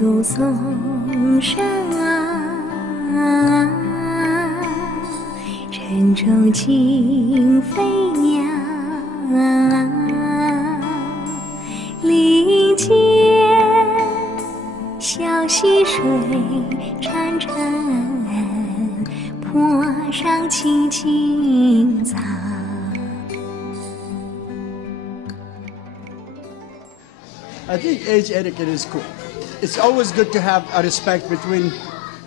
竹松声啊，晨钟惊飞鸟啊，林间小溪水潺潺，坡上青青草。I think age etiquette is cool. It's always good to have a respect between,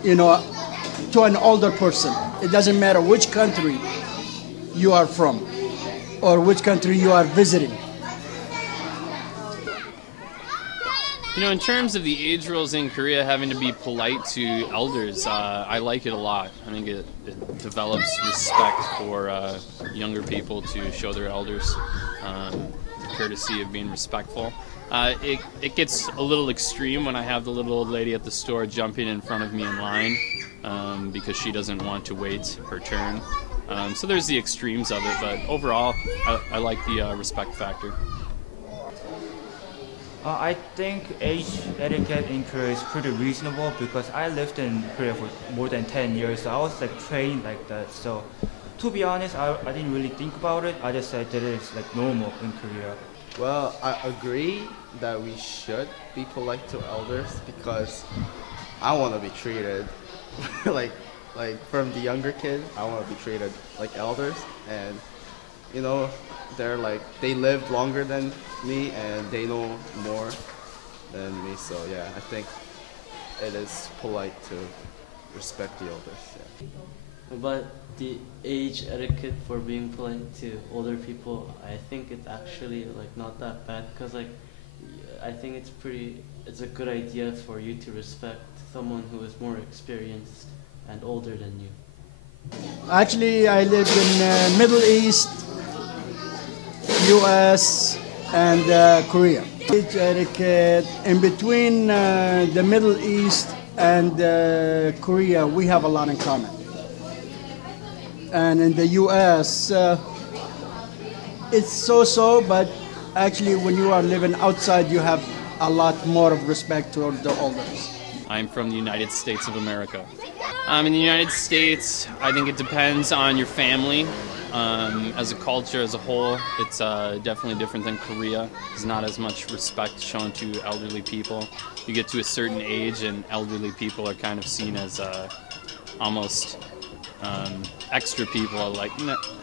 to an older person. It doesn't matter which country you are from or which country you are visiting. In terms of the age rules in Korea, having to be polite to elders, I like it a lot. I think it develops respect for younger people to show their elders the courtesy of being respectful. It gets a little extreme when I have the little old lady at the store jumping in front of me in line because she doesn't want to wait her turn. So there's the extremes of it, but overall, I like the respect factor. I think age etiquette in Korea is pretty reasonable because I lived in Korea for more than 10 years, so I was trained like that. So to be honest, I didn't really think about it. I just said that it's normal in Korea. Well, I agree that we should be polite to elders because I want to be treated like from the younger kid, I want to be treated like elders, and they lived longer than me and they know more than me, so yeah, I think it is polite to respect the elders. Yeah. But the age etiquette for being polite to older people, I think it's actually not that bad because I think it's a good idea for you to respect someone who is more experienced and older than you. Actually, I lived in Middle East, US, and Korea. Age etiquette in between the Middle East and Korea, we have a lot in common. And in the US, it's so-so, but actually when you are living outside, you have a lot more of respect toward the elders. I'm from the United States of America. In the United States, I think it depends on your family. As a culture as a whole, it's definitely different than Korea. There's not as much respect shown to elderly people. You get to a certain age and elderly people are kind of seen as almost extra people,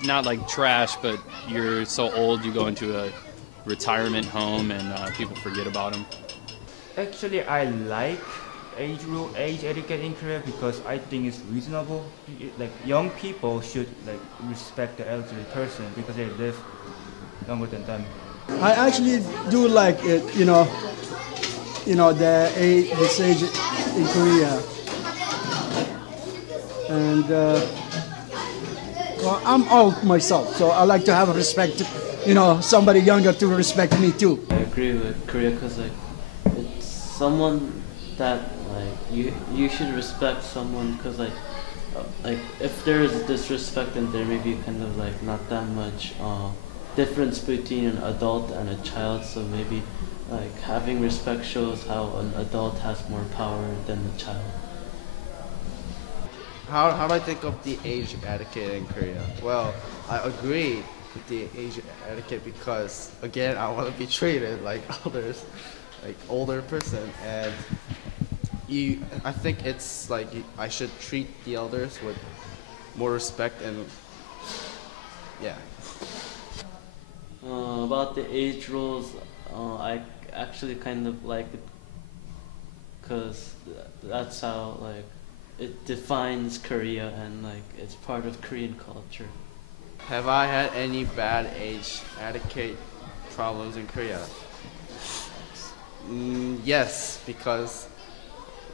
not like trash, but you're so old you go into a retirement home and people forget about them. Actually, I like age etiquette in Korea because I think it's reasonable. Young people should respect the elderly person because they live longer than them. I actually do like it, this age in Korea. And well, I'm old myself, so I like to have respect, somebody younger to respect me too. I agree with Korea because it's someone that you should respect someone because if there is disrespect, then there may be kind of not that much difference between an adult and a child, so maybe having respect shows how an adult has more power than a child. How do I think of the age etiquette in Korea? Well, I agree with the age etiquette because, again, I want to be treated like elders, like older person, and I think it's I should treat the elders with more respect and yeah. About the age rules, I actually kind of like it because that's how it defines Korea and it's part of Korean culture. Have I had any bad age etiquette problems in Korea? Yes, because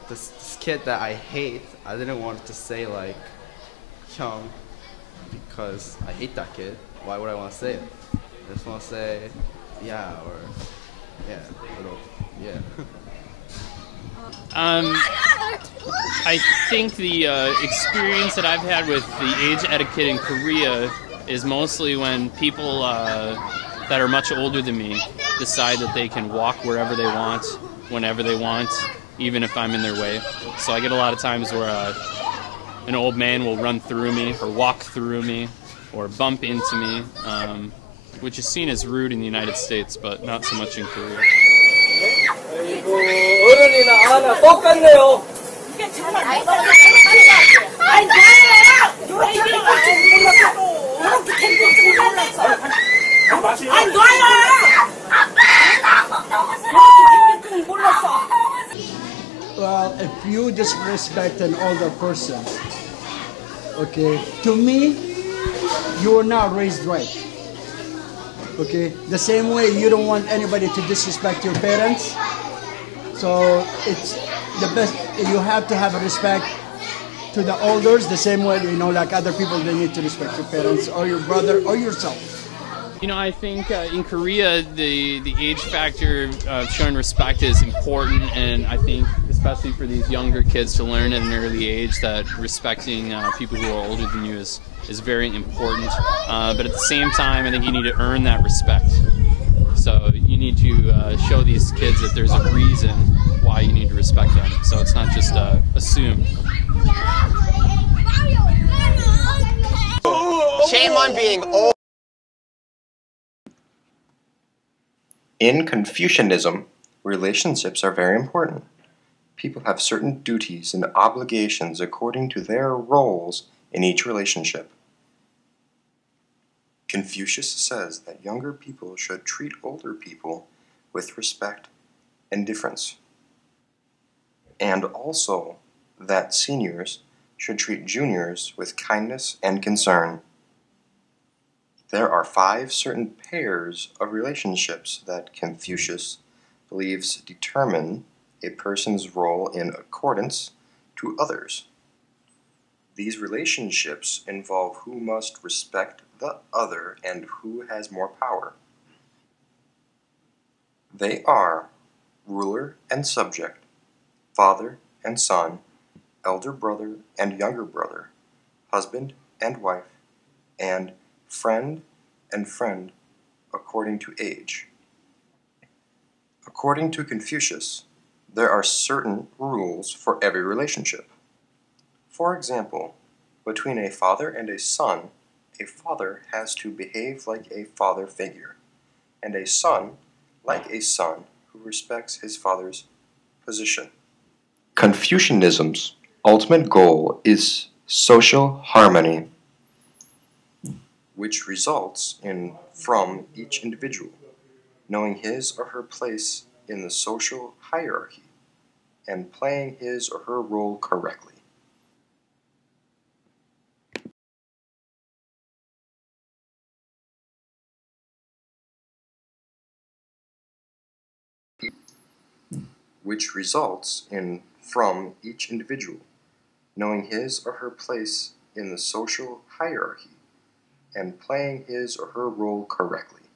this kid that I hate, I didn't want to say Hyung because I hate that kid. Why would I want to say it? I just want to say yeah or yeah, yeah. I think the experience that I've had with the age etiquette in Korea is mostly when people that are much older than me decide that they can walk wherever they want, whenever they want, even if I'm in their way. So I get a lot of times where an old man will run through me or walk through me or bump into me, which is seen as rude in the United States, but not so much in Korea. 아이고 어른이나 아나 똑같네요. Well, if you disrespect an older person, okay, to me, you were not raised right. Okay, the same way you don't want anybody to disrespect your parents. So it's the best. You have to have a respect to the elders the same way, you know, like other people, they need to respect your parents or your brother or yourself. You know, I think in Korea, the age factor of showing respect is important, and I think especially for these younger kids to learn at an early age that respecting people who are older than you is very important. But at the same time, I think you need to earn that respect. So you need to show these kids that there's a reason why you need to respect them. So it's not just assumed. Shame on being old. In Confucianism, relationships are very important. People have certain duties and obligations according to their roles in each relationship. Confucius says that younger people should treat older people with respect and deference, and also that seniors should treat juniors with kindness and concern. There are 5 certain pairs of relationships that Confucius believes determine a person's role in accordance to others. These relationships involve who must respect the other and who has more power. They are ruler and subject, father and son, elder brother and younger brother, husband and wife, and friend and friend according to age. According to Confucius, there are certain rules for every relationship. For example, between a father and a son, a father has to behave like a father figure, and a son like a son who respects his father's position. Confucianism's ultimate goal is social harmony, which results in from each individual knowing his or her place in the social hierarchy and playing his or her role correctly. Which results in from each individual knowing his or her place in the social hierarchy and playing his or her role correctly.